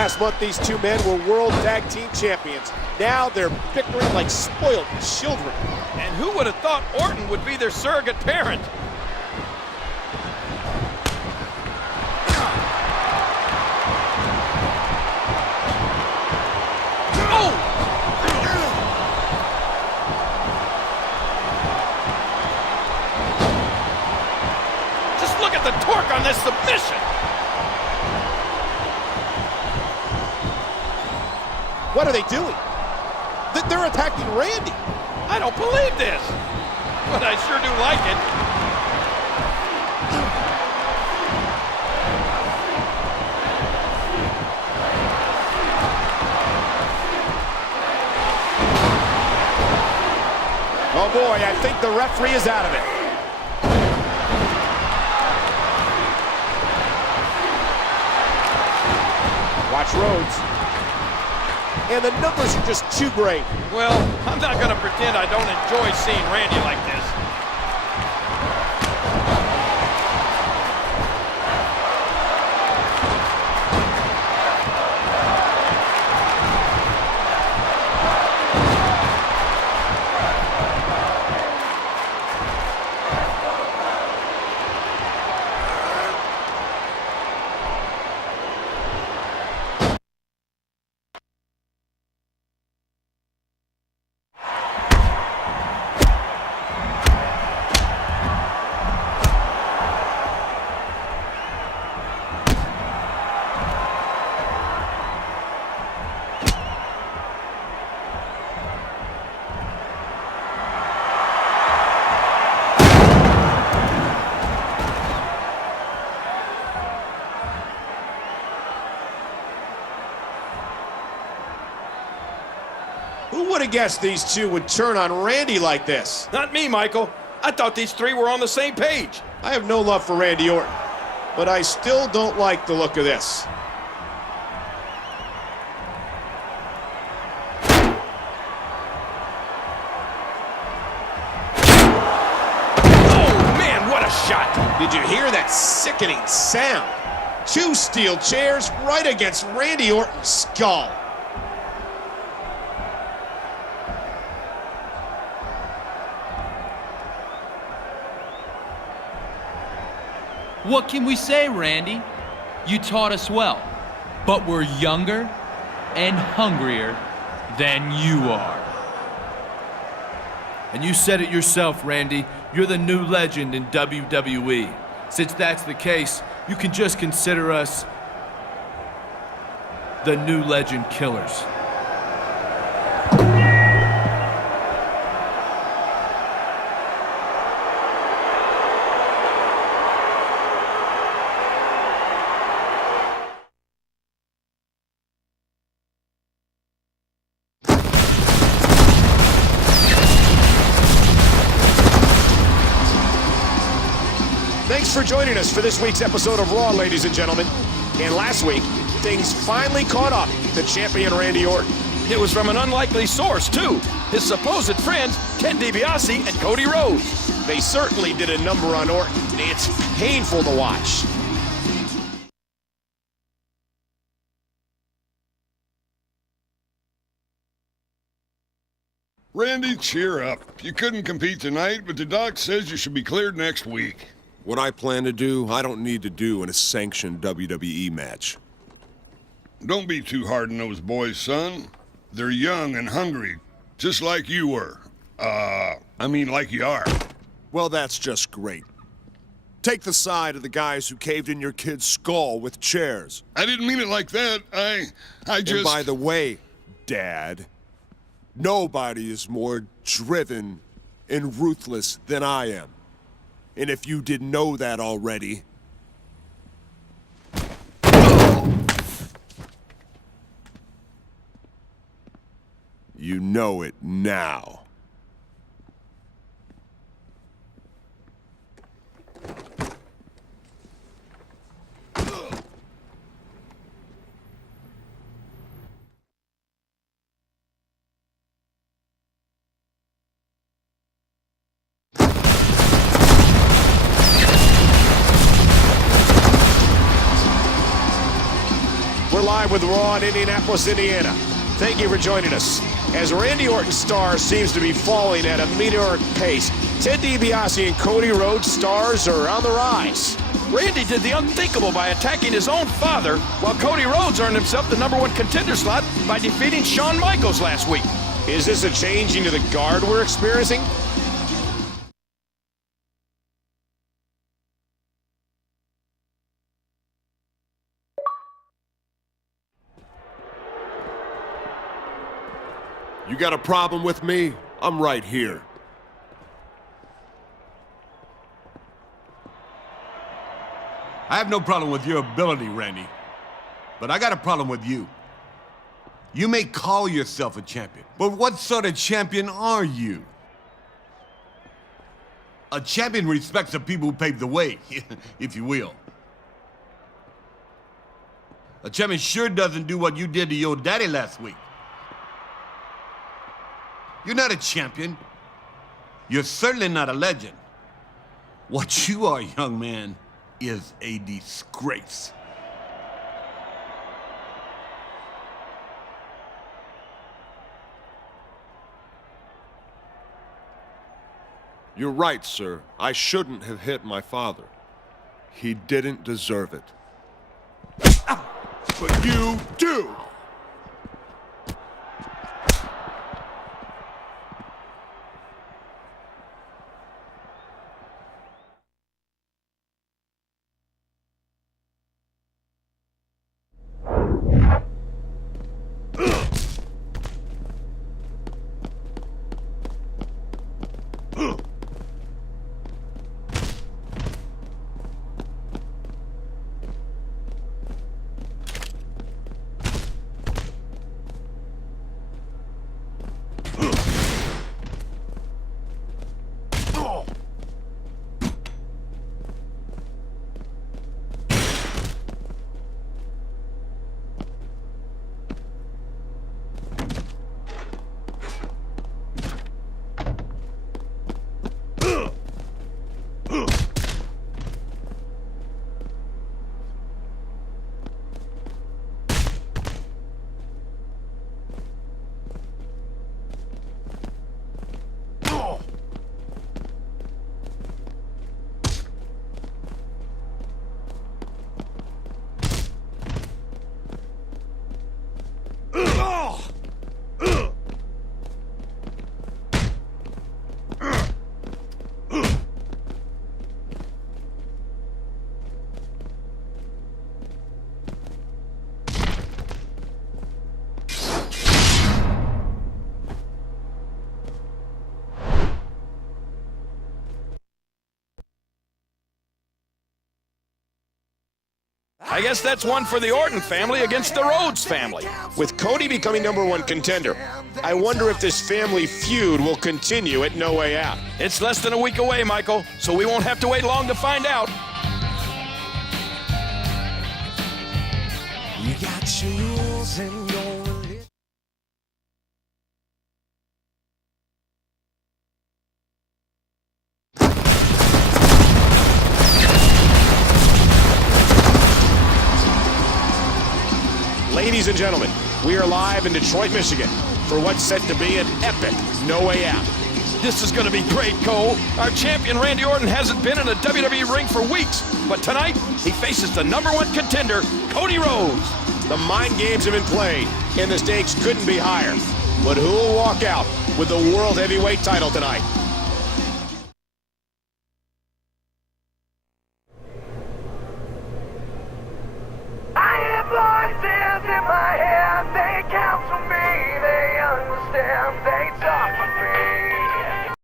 Last month, these two men were World Tag Team Champions. Now they're bickering like spoiled children. And who would have thought Orton would be their surrogate parent? Oh! Just look at the torque on this submission. What are they doing? They're attacking Randy. I don't believe this, but I sure do like it. Oh boy, I think the referee is out of it. Watch Rhodes. And the numbers are just too great. Well, I'm not going to pretend I don't enjoy seeing Randy like this. Who would have guessed these two would turn on Randy like this? Not me, Michael. I thought these three were on the same page. I have no love for Randy Orton, but I still don't like the look of this. Oh, man, what a shot. Did you hear that sickening sound? Two steel chairs right against Randy Orton's skull. What can we say, Randy? You taught us well, but we're younger and hungrier than you are. And you said it yourself, Randy. You're the new legend in WWE. Since that's the case, you can just consider us the new legend killers. Thanks for joining us for this week's episode of Raw, ladies and gentlemen. And last week, things finally caught up to champion Randy Orton. It was from an unlikely source, too. His supposed friends, Ted DiBiase and Cody Rhodes. They certainly did a number on Orton. It's painful to watch. Randy, cheer up. You couldn't compete tonight, but the doc says you should be cleared next week. What I plan to do, I don't need to do in a sanctioned WWE match. Don't be too hard on those boys, son. They're young and hungry, just like you were. Like you are. Well, that's just great. Take the side of the guys who caved in your kid's skull with chairs. I didn't mean it like that. I just... And by the way, Dad, nobody is more driven and ruthless than I am. And if you didn't know that already... you know it now. We're live live with Raw in Indianapolis, Indiana. Thank you for joining us. As Randy Orton's star seems to be falling at a meteoric pace, Ted DiBiase and Cody Rhodes' stars are on the rise. Randy did the unthinkable by attacking his own father, while Cody Rhodes earned himself the #1 contender slot by defeating Shawn Michaels last week. Is this a change into the guard we're experiencing? You got a problem with me? I'm right here. I have no problem with your ability, Randy. But I got a problem with you. You may call yourself a champion, but what sort of champion are you? A champion respects the people who paved the way, if you will. A champion sure doesn't do what you did to your daddy last week. You're not a champion. You're certainly not a legend. What you are, young man, is a disgrace. You're right, sir. I shouldn't have hit my father. He didn't deserve it. But you do! I guess that's one for the Orton family against the Rhodes family. With Cody becoming #1 contender, I wonder if this family feud will continue at No Way Out. It's less than a week away, Michael, so we won't have to wait long to find out. You got your rules and your religion. Ladies and gentlemen, we are live in Detroit, Michigan for what's set to be an epic No Way Out. This is going to be great, Cole. Our champion, Randy Orton, hasn't been in a WWE ring for weeks, but tonight he faces the #1 contender, Cody Rhodes. The mind games have been played, and the stakes couldn't be higher. But who will walk out with the World Heavyweight title tonight? I have voices in my head, they counsel me, they understand, they talk with me.